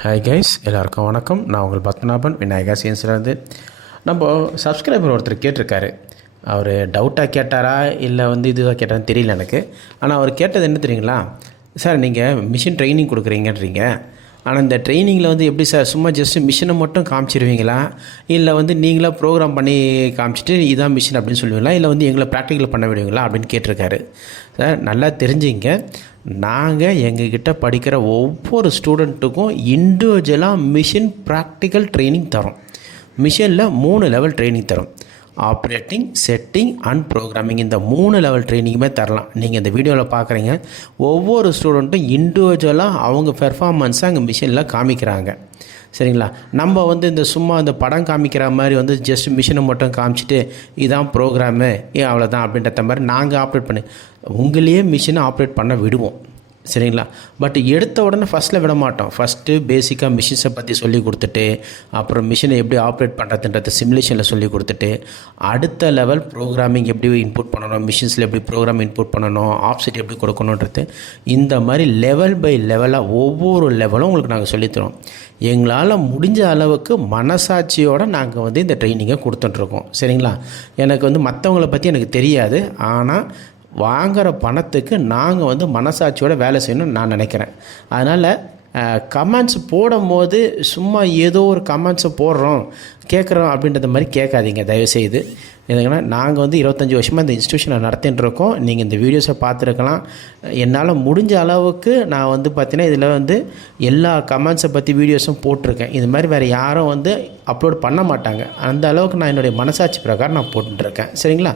Hi guys, எல்லாருக்கும் வணக்கம். நான் உங்கள் பத்மநாபன் விநாயகா சயின்ஸ்லேருந்து. நம்ம சப்ஸ்கிரைபர் ஒருத்தர் கேட்டிருக்காரு. அவர் டவுட்டாக கேட்டாரா இல்லை இதுவாக கேட்டாரான்னு தெரியல எனக்கு. ஆனால் அவர் கேட்டது என்ன தெரியுங்களா? சார், நீங்கள் மிஷின் ட்ரைனிங் கொடுக்குறீங்கன்றீங்க. ஆனால் இந்த ட்ரைனிங்கில் எப்படி சார் சும்மா ஜஸ்ட்டு மிஷினை மட்டும் காமிச்சிருவீங்களா, இல்லை நீங்களாக ப்ரோக்ராம் பண்ணி காமிச்சிட்டு இதான் மிஷின் அப்படின்னு சொல்லுவீங்களா, இல்லை எங்களை ப்ராக்டிக்கல் பண்ண விடுவீங்களா அப்படின்னு கேட்டிருக்காரு. சார், நல்லா தெரிஞ்சுங்க, நாங்கள் எங்ககிட்ட படிக்கிற ஒவ்வொரு ஸ்டூடெண்ட்டுக்கும் இண்டிவிஜுவலாக மிஷின் ப்ராக்டிக்கல் ட்ரைனிங் தரோம். மிஷினில் 3 லெவல் ட்ரைனிங் தரோம். ஆப்ரேட்டிங், செட்டிங் அண்ட் ப்ரோக்ராமிங், இந்த 3 லெவல் ட்ரைனிங்குமே தரலாம். நீங்கள் இந்த வீடியோவில் பார்க்குறீங்க, ஒவ்வொரு ஸ்டூடெண்ட்டும் இண்டிவிஜுவலாக அவங்க பெர்ஃபார்மன்ஸை அங்கே மிஷினில் காமிக்கிறாங்க. சரிங்களா? நம்ம இந்த சும்மா இந்த படம் காமிக்கிற மாதிரி ஜஸ்ட் மிஷினை மட்டும் காமிச்சிட்டு இதான் ப்ரோக்ராமு அவ்வளோதான் அப்படின்ற மாதிரி நாங்கள் ஆப்ரேட் பண்ணி உங்களையே மிஷினை ஆப்ரேட் பண்ண விடுவோம். சரிங்களா? பட் எடுத்த உடனே ஃபஸ்ட்டில் விட மாட்டோம். ஃபஸ்ட்டு பேசிக்காக மிஷின்ஸை பற்றி சொல்லி கொடுத்துட்டு, அப்புறம் மிஷினை எப்படி ஆப்ரேட் பண்ணுறதுன்றது சிமுலேஷனில் சொல்லி கொடுத்துட்டு, அடுத்த லெவல் ப்ரோக்ராமிங் எப்படி இன்புட் பண்ணணும், மிஷின்ஸில் எப்படி ப்ரோக்ராம் இன்புட் பண்ணணும், ஆப்செட் எப்படி கொடுக்கணுன்றது, இந்த மாதிரி லெவல் பை லெவலாக ஒவ்வொரு லெவலும் உங்களுக்கு நாங்கள் சொல்லித்தரோம். எங்களால் முடிஞ்ச அளவுக்கு மனசாட்சியோடு நாங்கள் இந்த ட்ரைனிங்கை கொடுத்துட்ருக்கோம். சரிங்களா? எனக்கு மற்றவங்கள பற்றி எனக்கு தெரியாது, ஆனால் வாங்குகிற பணத்துக்கு நாங்கள் மனசாட்சியோட வேலை செய்யணும்னு நான் நினைக்கிறேன். அதனால் கமெண்ட்ஸ் போடும்போது சும்மா ஏதோ ஒரு கமெண்ட்ஸை போடுறோம் கேட்குறோம் அப்படின்றத மாதிரி கேட்காதீங்க தயவுசெய்து. எதுக்குன்னா, நாங்கள் 25 வருஷமாக இந்த இன்ஸ்டியூஷனை நடத்தின்னு இருக்கோம். நீங்கள் இந்த வீடியோஸை பார்த்துருக்கலாம். என்னால் முடிஞ்ச அளவுக்கு நான் பார்த்தீங்கன்னா இதில் எல்லா கமெண்ட்ஸை பற்றி வீடியோஸும் போட்டிருக்கேன். இது மாதிரி வேறு யாரும் அப்லோட் பண்ண மாட்டாங்க. அந்த அளவுக்கு நான் என்னுடைய மனசாட்சி பிரகாரம் நான் போட்டுருக்கேன். சரிங்களா?